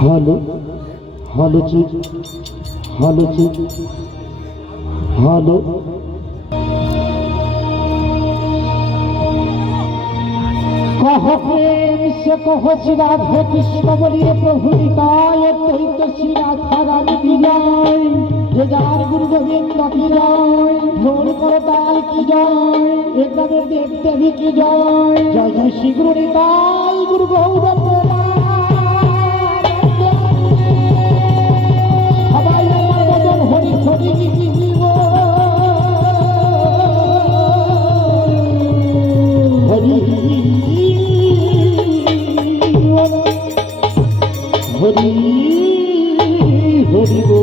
হলো হলো চিত হলো চিত হলো কহ প্রেম সে কহ রাধে কৃষ্ণ বলিয়ে প্রভু নিতায় তৈত শ্রী রাধারানী বিজয় যে যার গুরু গোবিন্দ কি জয় ভোর করতাল কি জয় একদমে দেব দেবী কি জয় জয় জয় শ্রী গুরু নিতাই গুরু গৌর সবাই আমার বদন হরি হরি হরি হরি হরি গো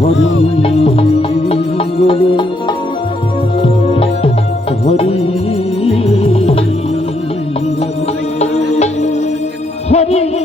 হরি গো হরি হরি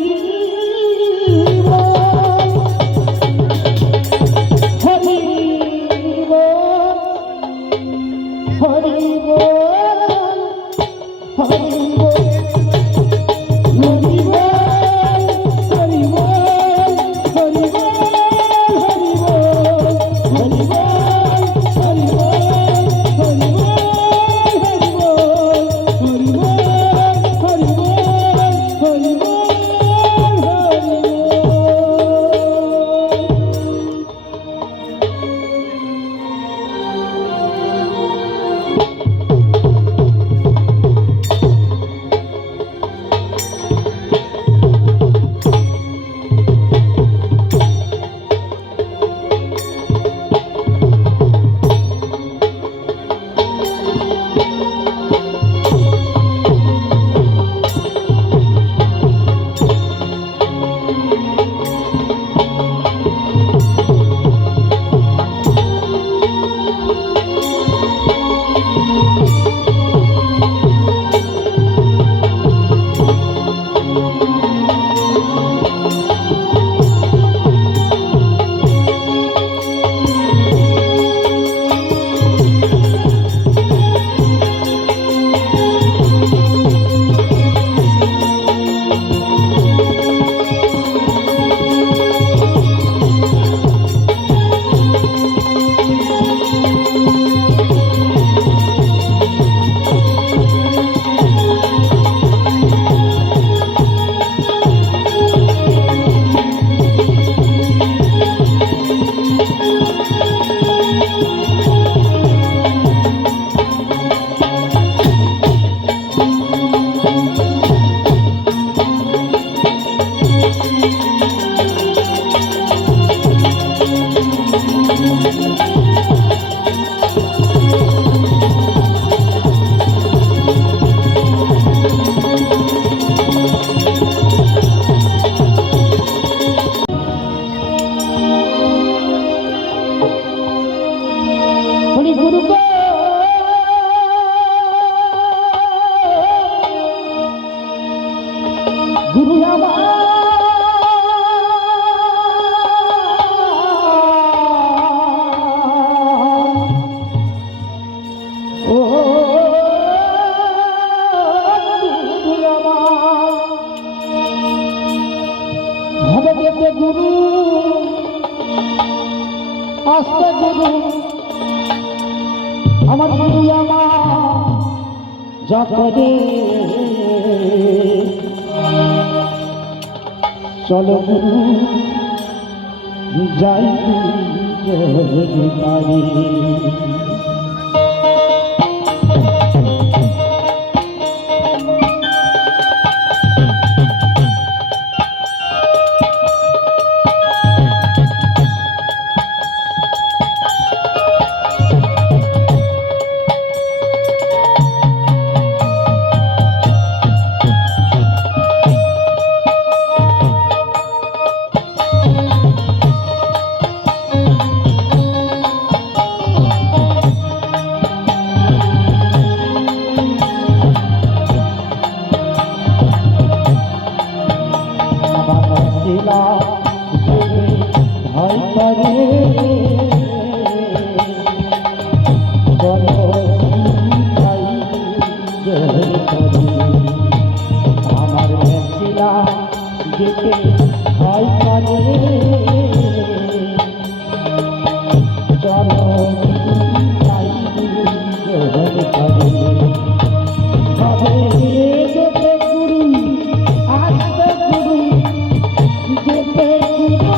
গুরু আস্তে গুরু আমার গুরু আমার যতরে চলো গুরু যাই পারি আমার যাইতে ভয় করে চলো যাই গ্রহণ করে হবে যেতে গুরু আসতে গুরু যেতে গুরু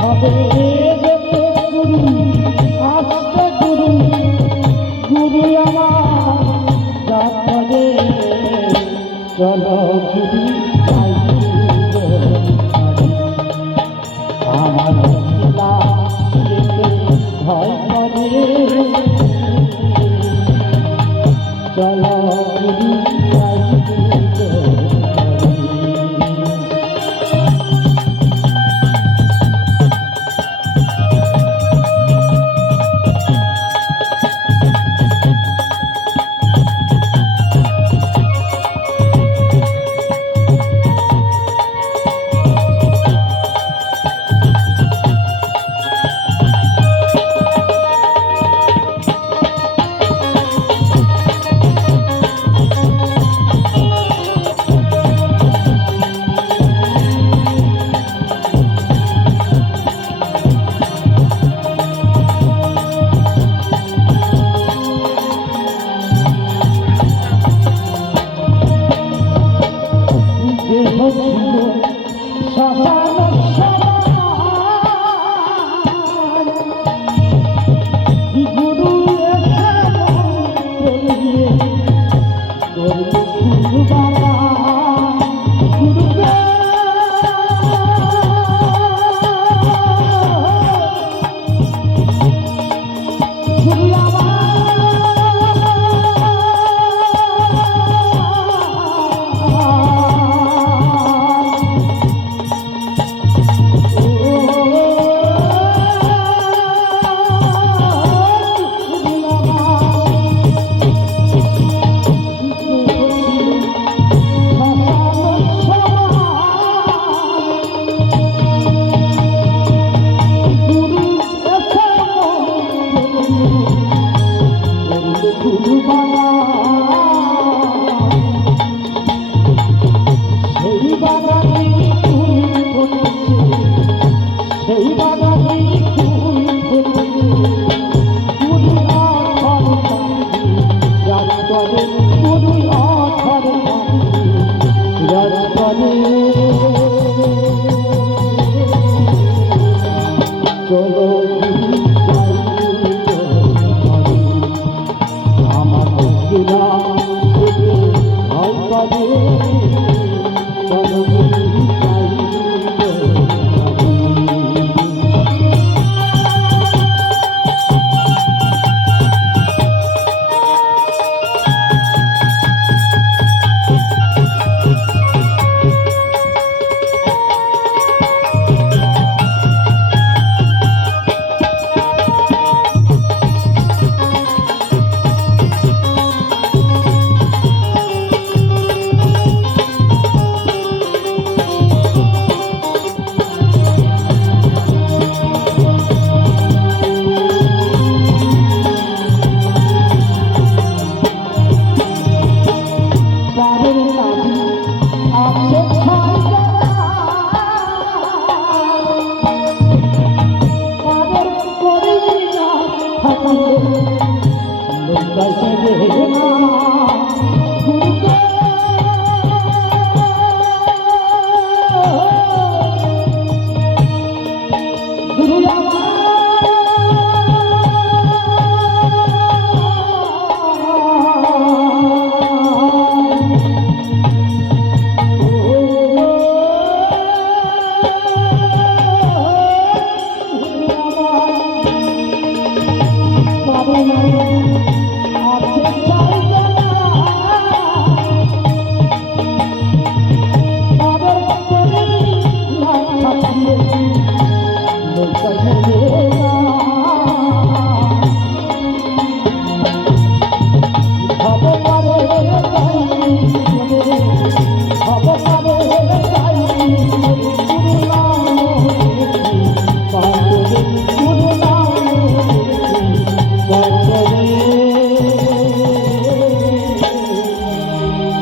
হবে যেতে গুরু আসতে গুরু গুরু আমার যাতে চলো গুরু যাই আমার লীলা যেতে ভয় করে চলো গুরু যাই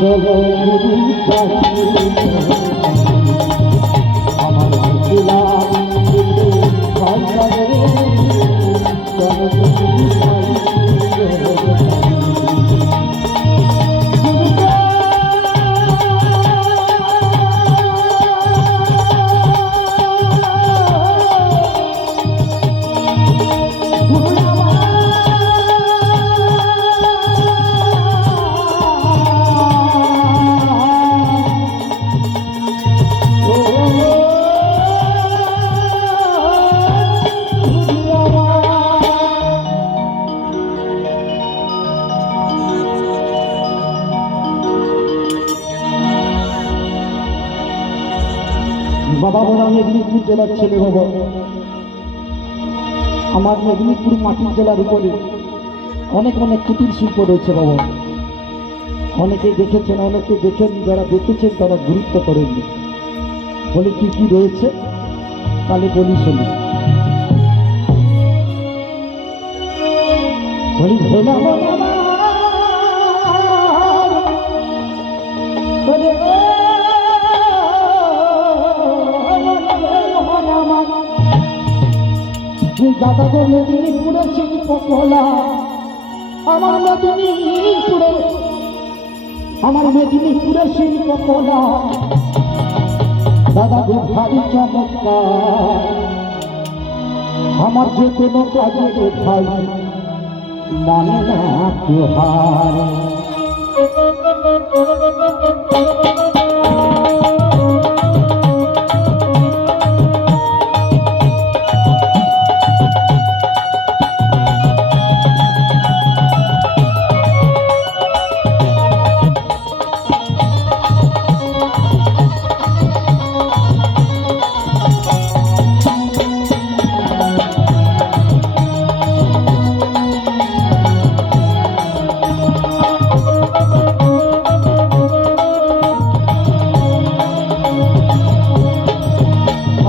চলো গুরু আমার মিথিলা চলো বাবা বলা মেদিনীপুর জেলার ছেলে বাবা। আমার মেদিনীপুর মাটির জেলার উপরে অনেক অনেক কুটির শিল্প রয়েছে বাবা। অনেকে দেখেছেন, অনেকে দেখেন, যারা দেখেছেন তারা গুরুত্ব করেননি। বলে কি কি রয়েছে, তাহলে বলি শুনি। বলি ভোলা দাদা গো মেদিনীপুরের শিল্পকলা, আমার মেদিনীপুরের শিল্পকলা দাদা গো ভারী চমৎকার। আমার যে কোনো কাজে ভাই মানে না তোহার।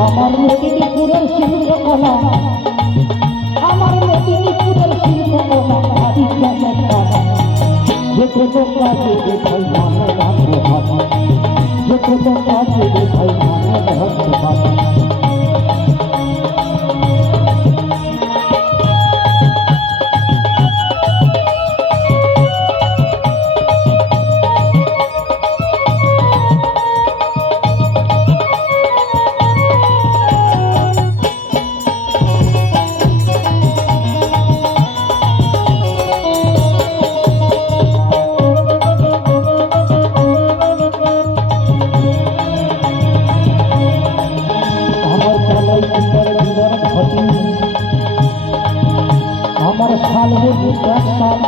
আমার মেদিনীপুরের শিল্পকলা, আমার মেদিনীপুরের শিল্পকলা ভারী চমৎকার। যে কোনো কাজে ভাই মানে রাখতে পারে, যে কোনো কাজে ভাই মানে রাখতে পারে। আমার সাল বলবো সাল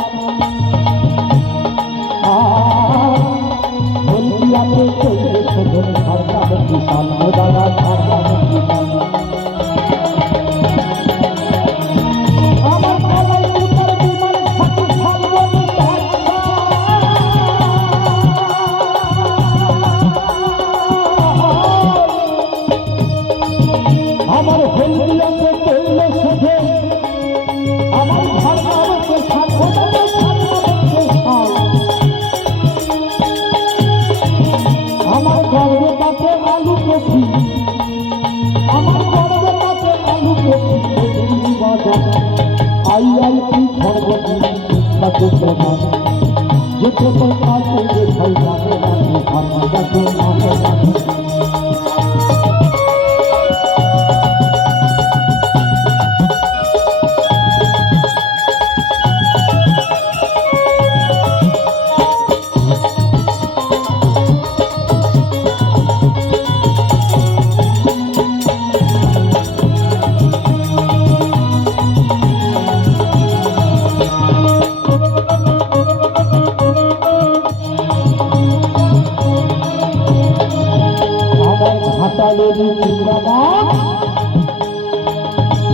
বলবিয়াতে চলবে শোধন সারটা বিশাল দাদা সারটা বিশাল। আমার পালাই উত্তর বিমান থাকি সাল বলবো আমার হলদিয়াতে চলবে শোধন, আমার ভারতকে আমার গর্বে পাতে আলু কপি, আমার গর্বে পাতে আলু কপি বাজার আইআইটি সর্বদিন শিক্ষাতে প্রধান। যে কোনো কাজে ভাই মানে রাখে ভাষা যাকে মানে রাখে।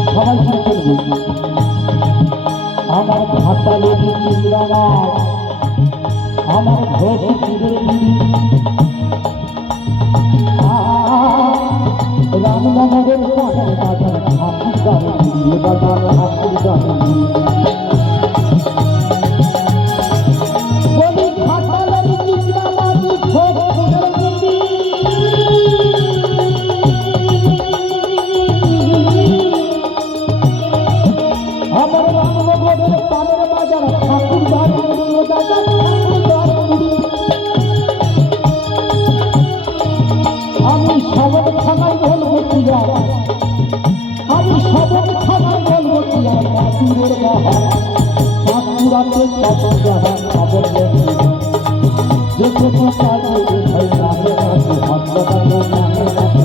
সবাই চলবে আমার ভাতালে চিংড়া মাছ, আমার ভোজপুরের রামনগরের বাজার বাজার হাসির গাড়ি বাজার হাসির গাড়ি বলি ভাতালের চিংড়া ছোট কাজে ভাই নামে রাখো হাত লাগানো নামে রাখো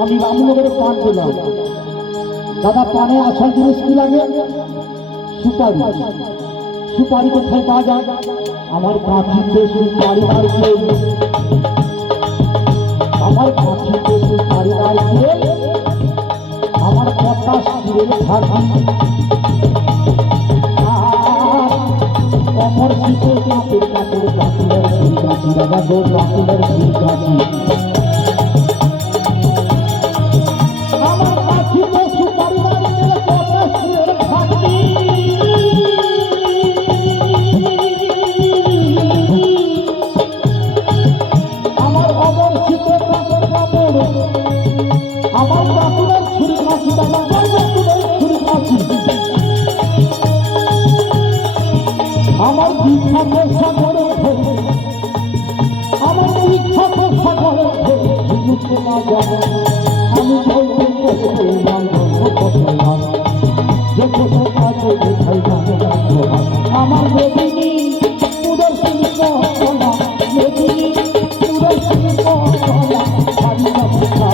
আমি রামনগরে পান দিলাম দাদা পানে আসল জিনিস কি লাগে সুপারি সুপারি কোথায় পাওয়া যায় আমার কাঁচিতে সুপারি আর কেউ আমার কাঁচিতে সুপারি আর কেউ আমার কথা সুরের থাকি অমর শীতে কাপড় কাপড় কাপড়ের সুর কাছি দাদা গো কাপড়ের সুর কাছি আমার বিখ্যাত সাগরে আমার বিখ্যাত সাগরে না যাবো আমি যে কোনো কাজে দেখাই আমার বেদিনী উদর্শনী কলা বেদিনী উদর্শনী কলা হারি কথা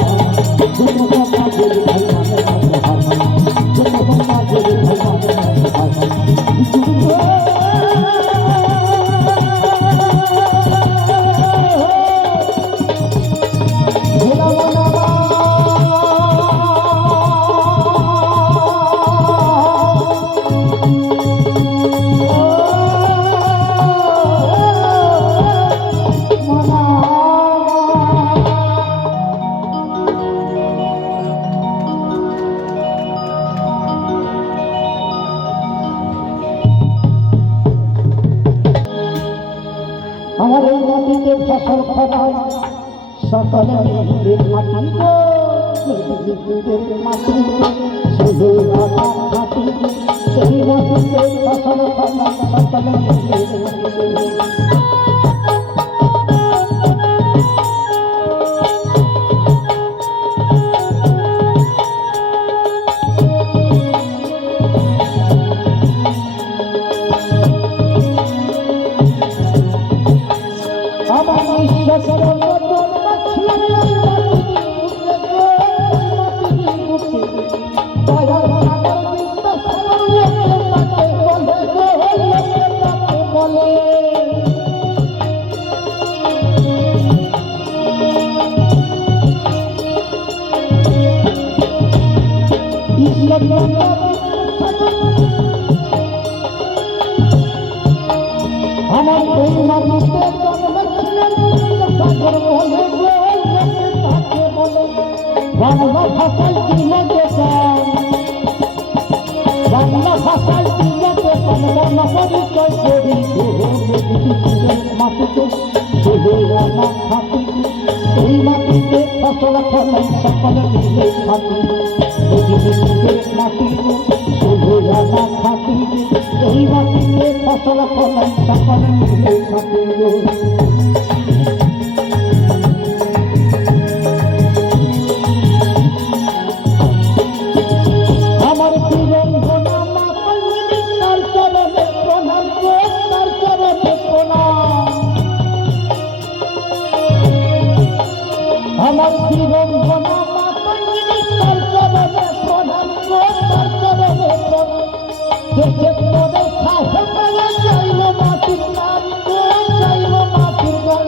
যে কোনো কাজে দেখাই যে কোনো কাজে দেখাই আমার এই মাটিতে ফসল ফলায় সকলে মিলে মাটি মাটি শুধু মাটি এই মাটিতে ফসল ফলায় সকলে মিলে আমার এই মাটিতে জন্মেছিলেন সাগর বলে তাকে বলে বাংলা ভাষায় দিল দেখান বাংলা ভাষায় দিল দেখান বাংলা পরিচয় করি মাটিতে শুধু আমার থাকি এই মাটিতে ফসল ফলাই সকলে মিলে থাকি মাটিতে শুধু আমার থাকি এই মাটিতে ফসল ফলাই সকলে মিলে থাকি আমার বীরঙ্গনা মা কল্যাণী তার চরণে প্রণাম তার চরণে প্রণাম আমার বীরঙ্গনা মা কল্যাণী তার চরণে প্রণাম তার চরণে প্রণাম দেশে পরে সাহেব যাইল মাটির নাম যাইল মাটির গান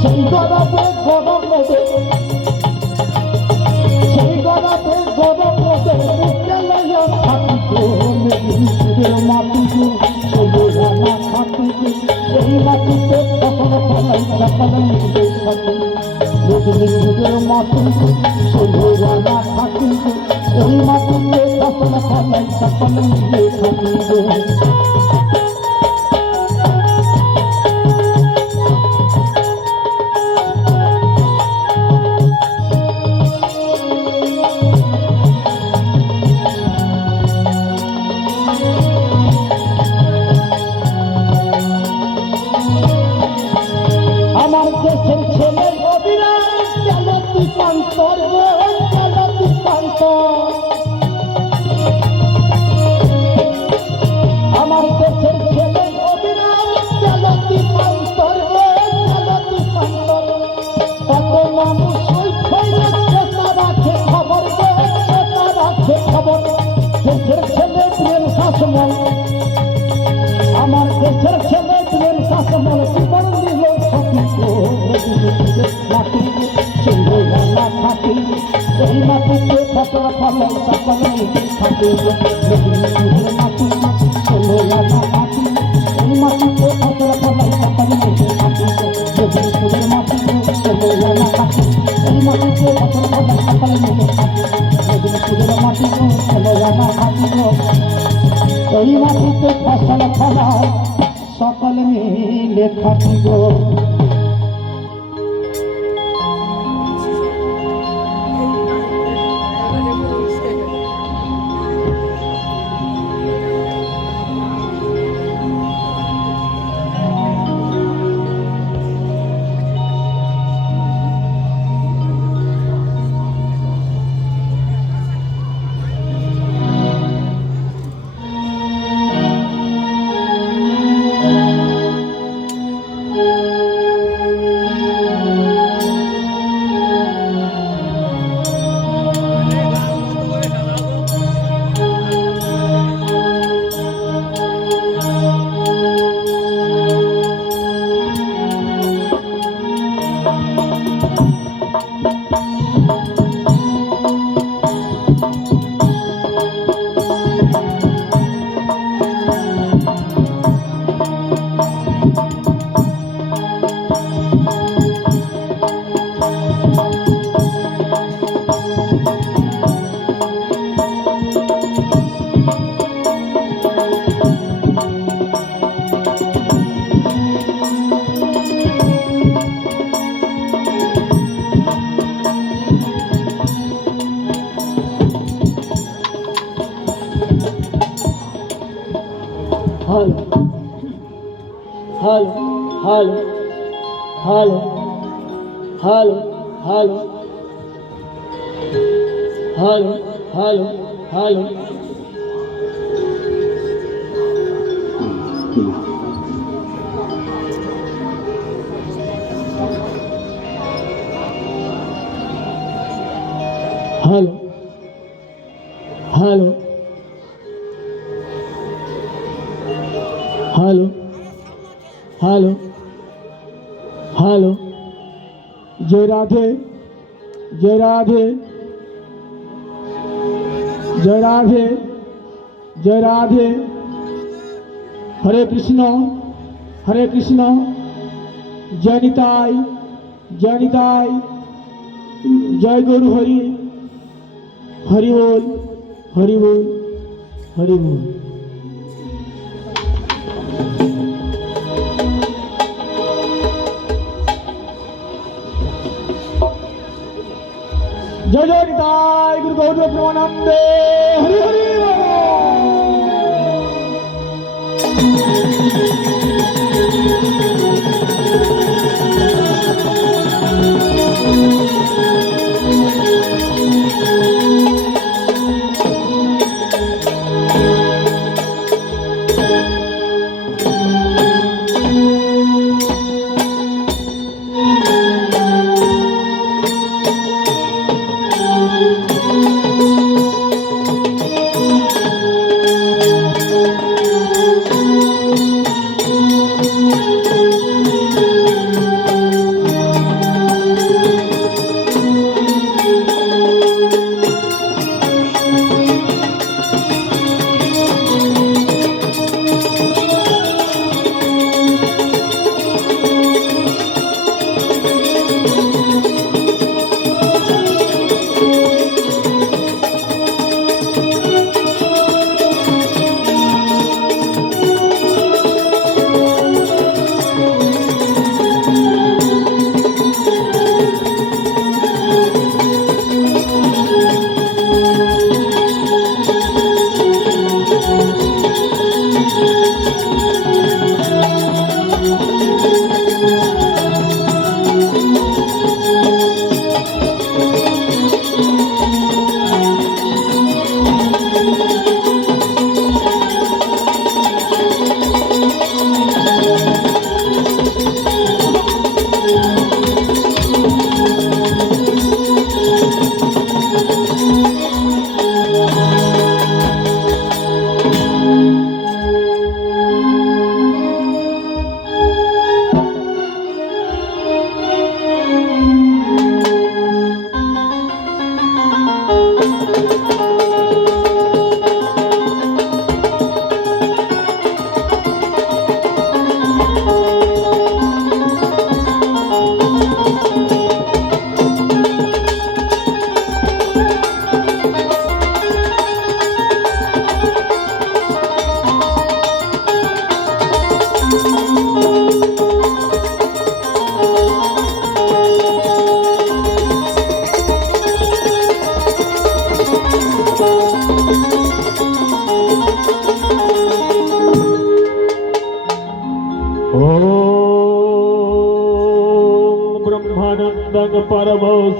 সেই গরবে গরম নেবে সেই গরবে গরম নেবে মুখে লইয়া থাকিবে মাটিতে সবু রানা থাকিবে এই মাটিতে ফসল ফলাই সকলে মিলে থাকি মেদিনীপুরের মাটিতে সবু রানা থাকিবে এই মাটিতে ফসল ফলাই সকলে মিলে থাকিবে শাসমল আমার দেশের ছেলে প্রেম শাসমল জীবন দিল মাটি চলবে না থাকি এই মাটিতে ফসল ফলে সকলে থাকে মাটি চলবে না থাকি এই মাটিতে ফসল ফলে সকলে থাকে মেদিনীপুরের মাটি চলবে না থাকি এই মাটিতে ফসল ফলে সকলে থাকে মেদিনীপুরের মাটি চলবে না থাকি এই মাটিতে ফসল ফলায় সকলে মিলে থাকিব Hello, hello, hello, hello, hello, hello, hello, hello. Hello, hello, hello, hello, hello. जय राधे, जय राधे, जय राधे, जय राधे. हरे कृष्ण, हरे कृष्ण. जय निताई, जय निताई. जय गुरु हरि. हरि बोल, हरि बोल, हरि बोल. जय जय निताई गुरु गौर प्रेमानंदे. हरि हरि बोल.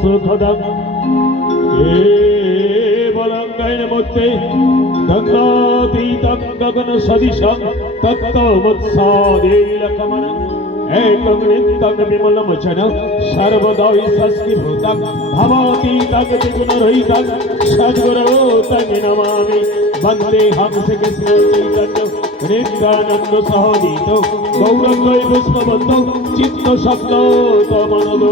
সুখদং কেবলঙ্গেন মধ্যে গঙ্গাতীতং গগন সদিশং তত্ত্বমুৎসাদীলকমনং একং নিত্যং বিমলমোচনং সর্বদাই সস্কিভূতং ভবাতীতং ত্রিগুণরহিতং সদ্গুরো তং নমামি বন্দেহং শ্রীকৃষ্ণ চৈতন্য নিত্যানন্দ সহনীত গৌরঙ্গৈ পুষ্পবন্ত চিত্ত শব্দ তমনদ।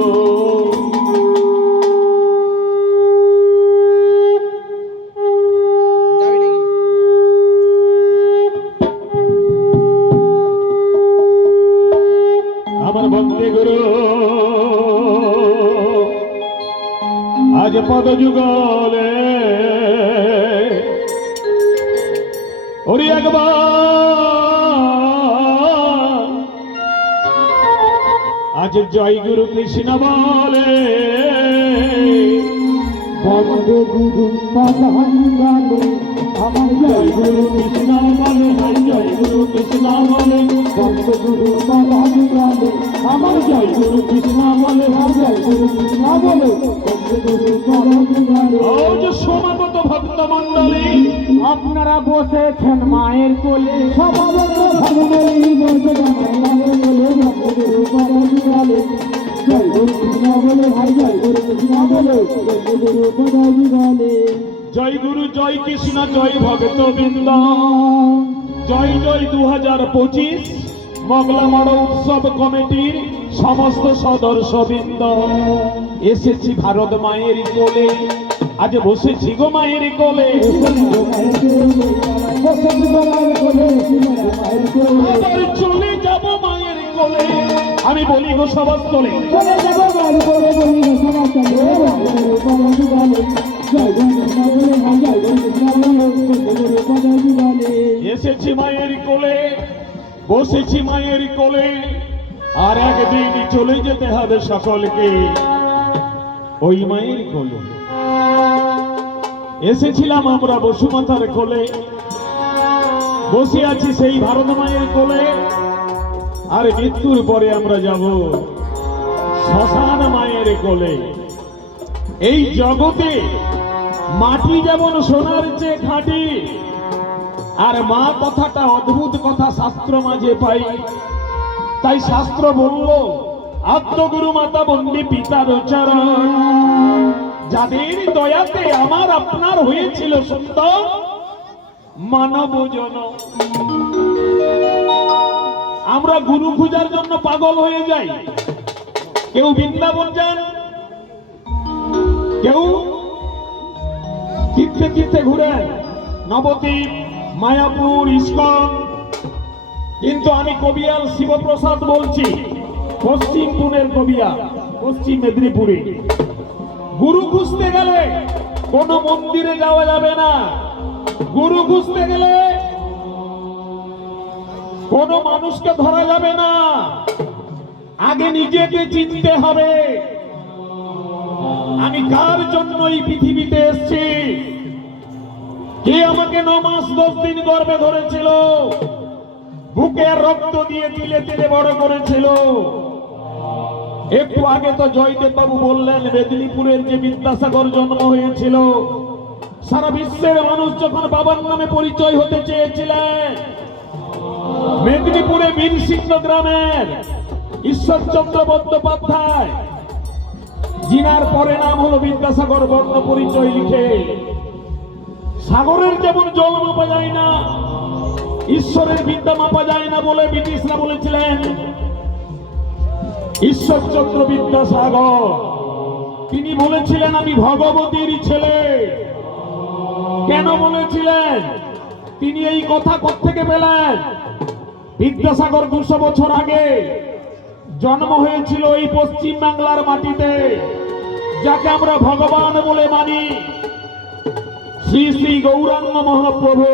আমার বন্দে গুরু আজ পদ যুগলে ওরে একবার আজ জয় গুরু কৃষ্ণ বলে বন্দে গুরু পদাঙ্গালে আমার জয় গুরু কৃষ্ণ বলে, জয় গুরু কৃষ্ণ বলে, বন্দে গুরু পদাঙ্গালে আমার জয় গুরু কৃষ্ণ বলে, জয় গুরু কৃষ্ণ বলে, বন্দে গুরু পদাঙ্গালে। ও যে সমাগত ভক্ত মণ্ডলী, আপনারা বসেছেন মায়ের কোলে, সমাগত ভক্তমণ্ডলী বসেছেন মায়ের কোলে, বন্দে গুরু পদাঙ্গালে জয় গুরু কৃষ্ণ বলে, জয় গুরু কৃষ্ণ বলে, বন্দে গুরু পদাঙ্গালে। জয় গুরু, জয় কৃষ্ণ, জয় ভক্ত বৃন্দ, জয় জয় 2025 মগলা মড় উৎসব কমিটির সমস্ত সদস্যবৃন্দ। এসেছি ভারত মায়ের কোলে, আজ বসেছি গো মায়ের কোলে, আবার চলে যাব মায়ের কোলে। আমি বলি গো সবার স্থলে, চলে যাব মায়ের কোলে, বলি গো সবার স্থলে, এসেছি মায়ের কোলে, বসেছি মায়ের কোলে, আর একদিন চলে যেতে হবে সকলকে ওই মায়ের কোলে। এসেছিলাম আমরা বসুমাতার কোলে, বসে আছি সেই ভারত মায়ের কোলে, আর মৃত্যুর পরে আমরা যাব শ্মশান মায়ের কোলে। এই জগতে মাটি যেমন সোনার চেয়ে খাঁটি, আর মা কথাটা অদ্ভুত কথা শাস্ত্র মাঝে পাই। তাই শাস্ত্র বলল আত্মগুরু মাতা বন্দী পিতার চরণ, যাদের দয়াতে আমার আপনার হয়েছিল সুন্দর মানব জনম। আমরা গুরু খোঁজার জন্য পাগল হয়ে যাই, কেউ বৃন্দাবন যান, কেউ তীর্থে তীর্থে ঘুরেন, নবদ্বীপ, মায়াপুর, ইস্কন। কিন্তু আমি কবিয়াল শিবপ্রসাদ বলছি, পশ্চিম পুনের কবিয়াল, পশ্চিম মেদিনীপুরে। গুরু খুঁজতে গেলে কোন মন্দিরে যাওয়া যাবে না, গুরু খুঁজতে গেলে কোন মানুষকে ধরা যাবে না, আগে নিজেকে চিনতে হবে। আমি কার জন্য এই পৃথিবীতে এসেছি, কে আমাকে 9 মাস 10 দিন গর্ভে ধরেছিল, বুকে রক্ত দিয়ে তিলে তিলে বড় করেছিল। একটু আগে তো জয়দেব বাবু বললেন মেদিনীপুরের যে বিদ্যাসাগর জন্ম হয়েছিল, সারা বিশ্বের মানুষ যখন বাবার নামে পরিচয় হতে চেয়েছিলেন, মেদিনীপুরে বীরসিংহ গ্রামের ঈশ্বরচন্দ্র বন্দ্যোপাধ্যায়, জিনার পরে নাম হলো বিদ্যাসাগর, বর্ণ পরিচয় লিখে। সাগরের যেমন জল মাপা যায় না, ঈশ্বরের বিদ্যা মাপা যায় না বলে ব্রিটিশরা বলেছিলেন ঈশ্বরচন্দ্র বিদ্যাসাগর। তিনি বলেছিলেন আমি ভগবতীর ছেলে। কেন বলেছিলেন? তিনি এই কথা কোত্থেকে পেলেন? বিদ্যাসাগর 200 বছর আগে জন্ম হয়েছিল এই পশ্চিম বাংলার মাটিতে, যাকে আমরা ভগবান বলে মানি, শ্রী শ্রী গৌরাঙ্গ মহাপ্রভু।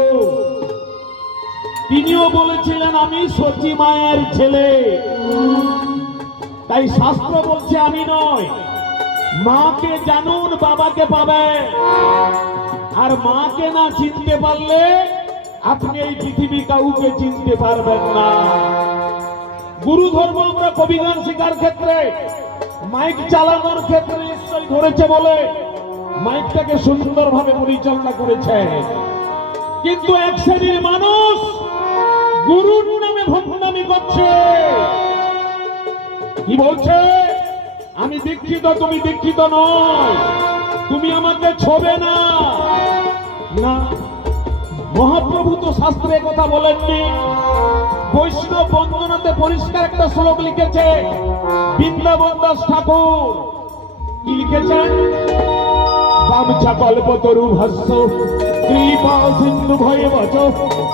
তিনিও বলেছিলেন আমি সচি মায়ের ছেলে। তাই শাস্ত্র বলছে আমি নয়, মাকে জানুন বাবাকে পাবে। আর মাকে না চিনতে পারলে আপনি এই পৃথিবী কাউকে চিনতে পারবেন না। গুরু ধর্ম আমরা কবিগান শেখার ক্ষেত্রে মাইক চালানোর ক্ষেত্রে নিশ্চয়ই ধরেছে বলে মাইকটাকে সুন্দরভাবে পরিচালনা করেছে, কিন্তু এক শ্রেণীর মানুষ গুরুর নামে ভণ্ডামি করছে। কি বলছে? আমি দীক্ষিত, তুমি দীক্ষিত নয়, তুমি আমাকে ছোবে না। না, মহাপ্রভু তো শাস্ত্রে কথা বলেননি। বৈষ্ণব বন্দনাতে পরিষ্কার একটা শ্লোক লিখেছে বৃন্দাবন দাস ঠাকুর। কি লিখেছেন? বামছা কল্পতরু ভাষ্য কৃপা সিন্ধু ভয়ে বচ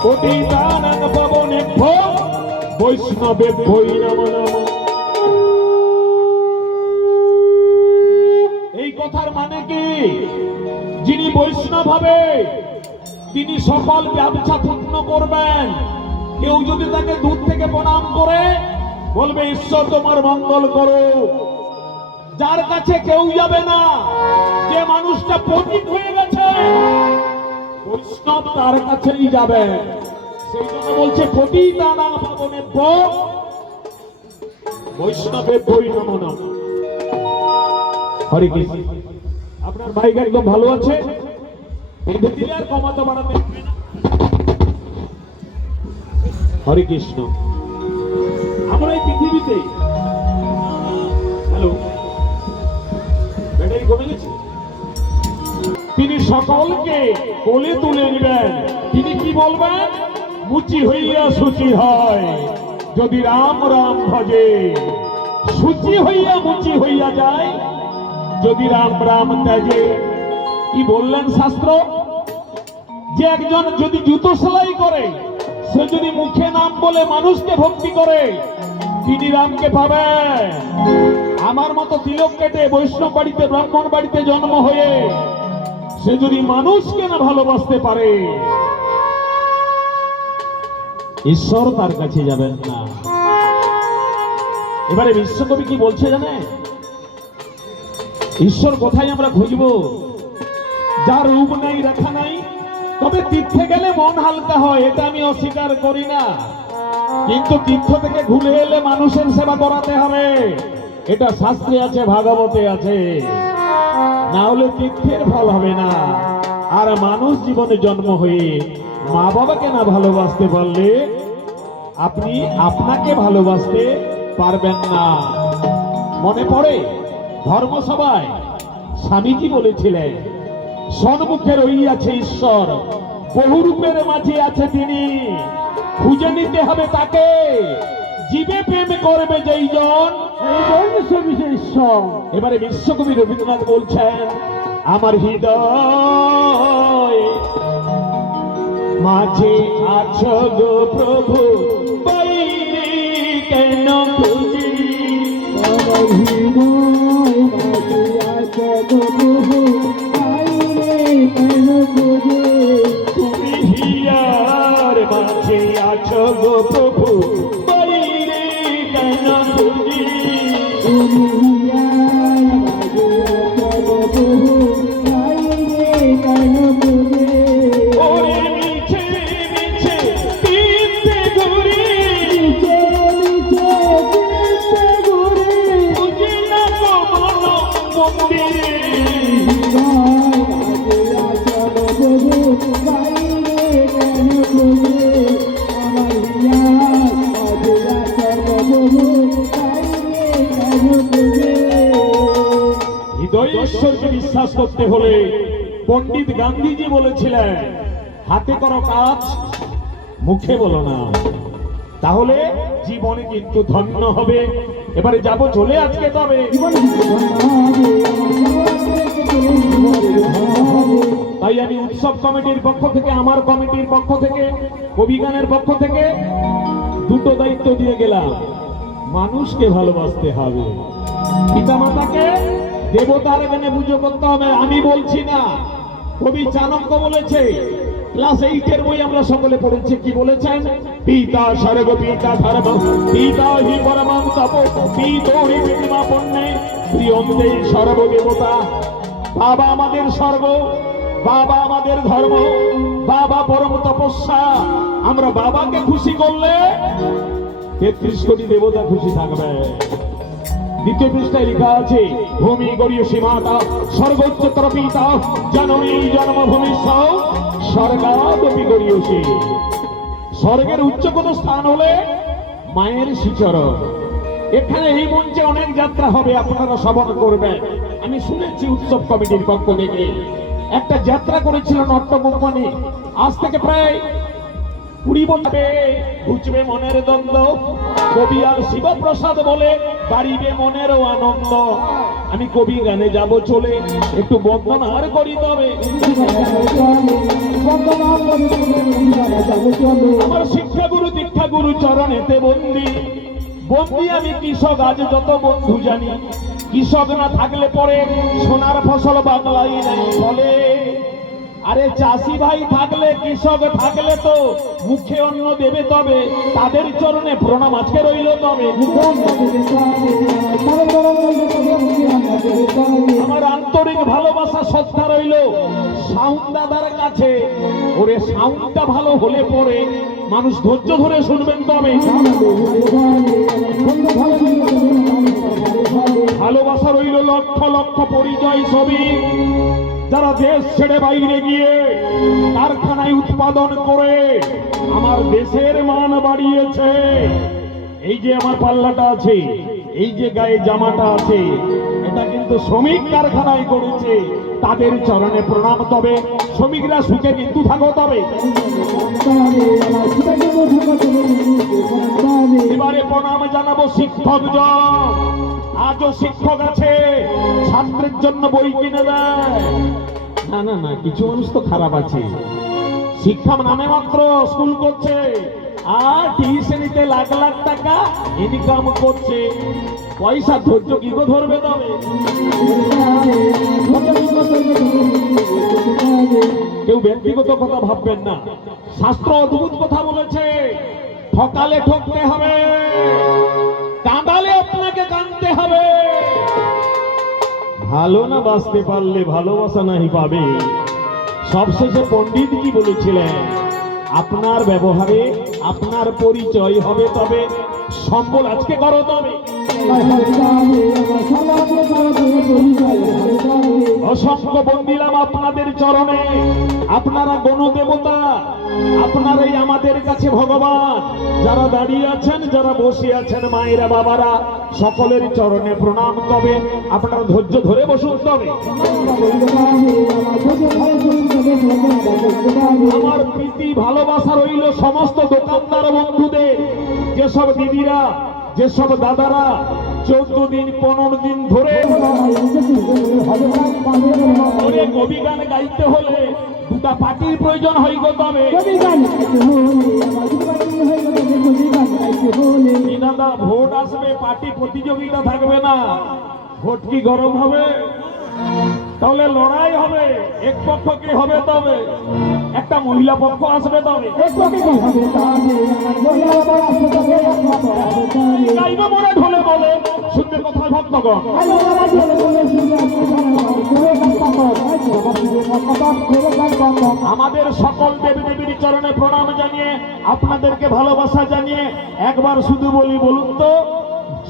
কোটি দানং পবনে বৈষ্ণবে ভৈ নমো নমঃ। এই কথার মানে কি? যিনি বৈষ্ণব হবে তিনি সকল ব্যবসা পূর্ণ করবেন। কেউ যদি তাকে দূর থেকে প্রণাম করে বলবে ঈশ্বর তোমার মঙ্গল করো। যার কাছে কেউ যাবে না, যে মানুষটা পতিত হয়ে গেছে বৈষ্ণব তার কাছেই যাবে। সেই জন্য বলছে পতিতানা পাবনে বৈষ্ণবে বৈ নমো নমঃ। হরে কৃষ্ণ। আপনার বাইক একদম ভালো আছে, বেঁধে দিলে আর কমাতে বাড়াতে হবে না। হরে কৃষ্ণ। আমরা এই পৃথিবীতে হ্যালো ব্যাটারি কমে গেছে। তিনি সকলকে কোলে তুলে নেবেন। তিনি কি বলবেন? মুচি হইয়া সুচি হয় যদি রাম রাম ভজে, সুচি হইয়া মুচি হইয়া যায় যদি রাম রাম ত্যাজে। কি বললেন শাস্ত্র? যে একজন যদি জুতো সেলাই করে, সে যদি মুখে নাম বলে মানুষকে ভক্তি করে, তিনি রামকে পাবেন। আমার মতো তিলক কেটে বৈষ্ণব বাড়িতে ব্রাহ্মণ বাড়িতে জন্ম হয়ে সে যদি মানুষকে না ভালোবাসতে পারে, ঈশ্বর তার কাছে যাবেন না। এবারে বিশ্বকবি কি বলছে জানেন? ঈশ্বর কোথায় আমরা খুঁজবো? যার রূপ নাই রেখা নাই, তবে তীর্থে গেলে মন হালকা হয়, এটা আমি অস্বীকার করি না। কিন্তু তীর্থ থেকে ঘুরে এলে মানুষের সেবা করাতে হবে, এটা শাস্ত্রে আছে, ভাগবতে আছে। না হলে তীর্থের ফল হবে না। আর মানুষ জীবনে জন্ম হয়ে মা বাবাকে না ভালোবাসতে পারলে আপনি আপনাকে ভালোবাসতে পারবেন না। মনে পড়ে ধর্মসভায় স্বামীজি বলেছিলেন, সন্মুখে রইয়াছে ঈশ্বর, বহু রূপের মাঝে আছে তিনি, খুঁজে নিতে হবে তাকে, জীবে প্রেম করবে যেই জন ঈশ্বর। এবারে বিশ্বকবি রবীন্দ্রনাথ বলছেন, আমার হৃদয় মাঝে আছো গো প্রভু, বাইরে কেন খুঁজি? আমার হৃদয় মাঝে আছো গো প্রভু, বাইরে কেন খুঁজি? তুমি হিয়ার মাঝে আছো গো প্রভু, বাইরে কেন খুঁজি? তুমি হিয়ার মাঝে আছো গো প্রভু, বাইরে কেন খুঁজি? ওরে মিছে মিছে তীর্থে ঘুরি, মিছে মিছে তীর্থে ঘুরি, বুঝি না গো মন মন্দিরে। হৃদয় ঈশ্বরকে বিশ্বাস করতে হলে পণ্ডিত গান্ধীজি বলেছিলেন, হাতে করো কাজ, মুখে বলো না, তাহলে জীবনে কিন্তু ধন্য হবে। এবারে যাব চলে আজকে, তবে তাই আমি উৎসব কমিটির পক্ষ থেকে, আমার কমিটির পক্ষ থেকে, কবিগানের পক্ষ থেকে দুটো দায়িত্ব দিয়ে গেলাম। মানুষকে ভালোবাসতে হবে, পিতামাতাকে দেবতার জ্ঞানে পুজো করতে হবে। আমি বলছি না, কবি চাণক্য বলেছে, ক্লাস 8 এর বই আমরা সকলে পড়েছি। কি বলেছেন? পিতা স্বর্গ পিতা ধর্ম পিতা হি পরমং তপ পিতো হি বিদ্মা পুণ্যে প্রিয়ন্তে সর্বদেবতা। বাবা আমাদের স্বর্গ, বাবা আমাদের ধর্ম, বাবা পরম তপস্যা। আমরা বাবাকে খুশি করলে 33 কোটি দেবতা খুশি থাকবে। দ্বিতীয় পৃষ্ঠায় লেখা আছে ভূমি গড়িয়সী মাতা সর্বোচ্চতর পিতা জননী জন্মভূমি স্বর্গাদপি গড়িয়সী। স্বর্গের উচ্চ কোন স্থান হলে মায়ের শ্রীচরণ। এখানে এই মঞ্চে অনেক যাত্রা হবে, আপনারা শ্রবণ করবেন। আমি শুনেছি উৎসব কমিটির পক্ষ থেকে একটা যাত্রা করেছিল নট্য কোম্পানি, আজ থেকে প্রায় 20 বছর ঘুচবে মনের দ্বন্দ্ব, কবি আর শিবপ্রসাদ বলে বাড়িবে মনেরও আনন্দ। আমি কবি গানে যাব চলে, একটু বন্দনার করি তবে। আমার শিক্ষাগুরু দীক্ষাগুরু চরণেতে বন্দি বন্দি আমি কৃষক, আজ যত বন্ধু জানি কৃষক না থাকলে পরে সোনার ফসল বাংলায় নাই ফলে। আরে চাষি ভাই থাকলে কৃষক থাকলে তো মুখে অন্ন দেবে, তবে তাদের চরণে প্রণাম আজকে রইল তবে। আমার আন্তরিক ভালোবাসা শ্রদ্ধা রইল সাউন্ড দাদার কাছে। ওরে সাউন্ডটা ভালো হলে পরে মানুষ ধৈর্য ধরে শুনবেন তবে। ভালোবাসা রইল লক্ষ লক্ষ পরিচয় ছবি, যারা দেশ ছেড়ে বাইরে গিয়ে কারখানায় উৎপাদন করে আমার দেশের মান বাড়িয়েছে। এই যে আমার পাল্লাটা আছে, এই যে গায়ে জামাটা আছে, এটা কিন্তু শ্রমিক কারখানায় করেছে, তাদের চরণে প্রণাম তবে। শ্রমিকরা সুখে কিন্তু থাকো তবে। এবারে প্রণাম জানাবো শিক্ষকজন। আজও শিক্ষক আছে ছাত্রের জন্য বই কিনে দেয় না, না না, কিছু মানুষ তো খারাপ আছে, শিক্ষা নামে মাত্র স্কুল করছে আর টিউশনিতে লাখ লাখ টাকা ইনকাম করছে। পয়সা ধৈর্য কি গো ধরবে তবে। কেউ ব্যক্তিগত কথা ভাববেন না, শাস্ত্র অদ্ভুত কথা বলেছে। ঠকালে ঠকতে হবে, কাঁদালে আপনাকে কাঁদতে হবে। ভালো না বাঁচতে পারলে ভালোবাসা নাহি পাবে। সবশেষে পণ্ডিত কি বলেছিলেন, আপনার ব্যবহারে আপনার পরিচয় হবে তবে। সম্বল আজকে করো তবে। অসংখ্য বন্দিলাম আপনাদের চরণে, আপনারা গণদেবতা, আপনারাই আমাদের কাছে ভগবান। যারা দাঁড়িয়ে আছেন, যারা বসে আছেন, মায়েরা বাবারা, সকলের চরণে প্রণাম তবে। আপনারা ধৈর্য ধরে বসুন তবে। আমার প্রীতি ভালোবাসা রইল সমস্ত দোকানদার বন্ধুদের, যেসব দিদিরা, যেসব দাদারা 14 দিন 15 দিন ধরে কবি গান গাইতে হলে দুটা পার্টির প্রয়োজন হয় গো তবে। দাদা ভোট আসবে, পার্টি প্রতিযোগিতা থাকবে না, ভোট কি গরম হবে? তাহলে লড়াই হবে, এক পক্ষ কি হবে তবে, একটা মহিলা পক্ষ আসবে তবে। গাইবে মনে ঢোলে বলে শুনবে কথা ভক্তগণ। আমাদের সকল দেবী দেবীর চরণে প্রণাম জানিয়ে, আপনাদেরকে ভালোবাসা জানিয়ে একবার শুধু বলুন তো,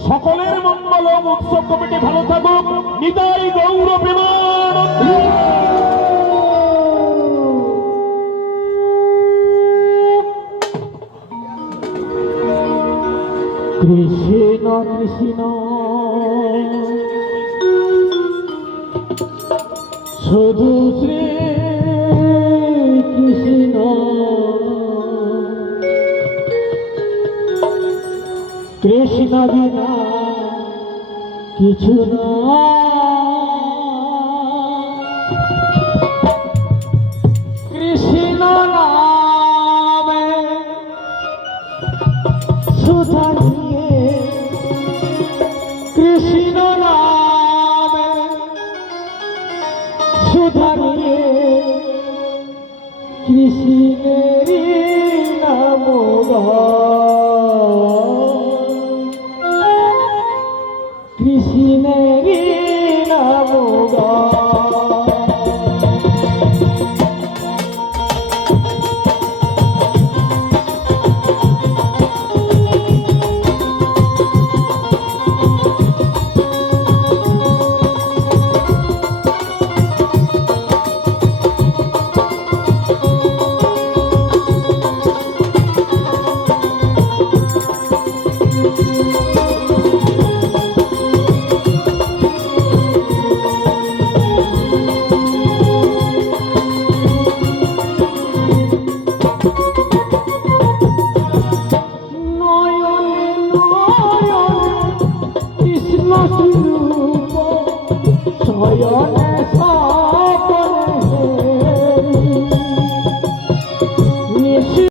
সকলের মঙ্গল উৎসব কমিটি ভালো থাকুক। নিতাই গৌর প্রেমানন্দে। কৃষ্ণ কৃষ্ণ শুধু শ্রী কৃষ্ণ, কৃষ্ণ বিনা কিছু না। কৃষ্ণ নামে সুধা নিয়ে, কৃষ্ণ নামে সুধা নিয়ে, কৃষ্ণেরই নাম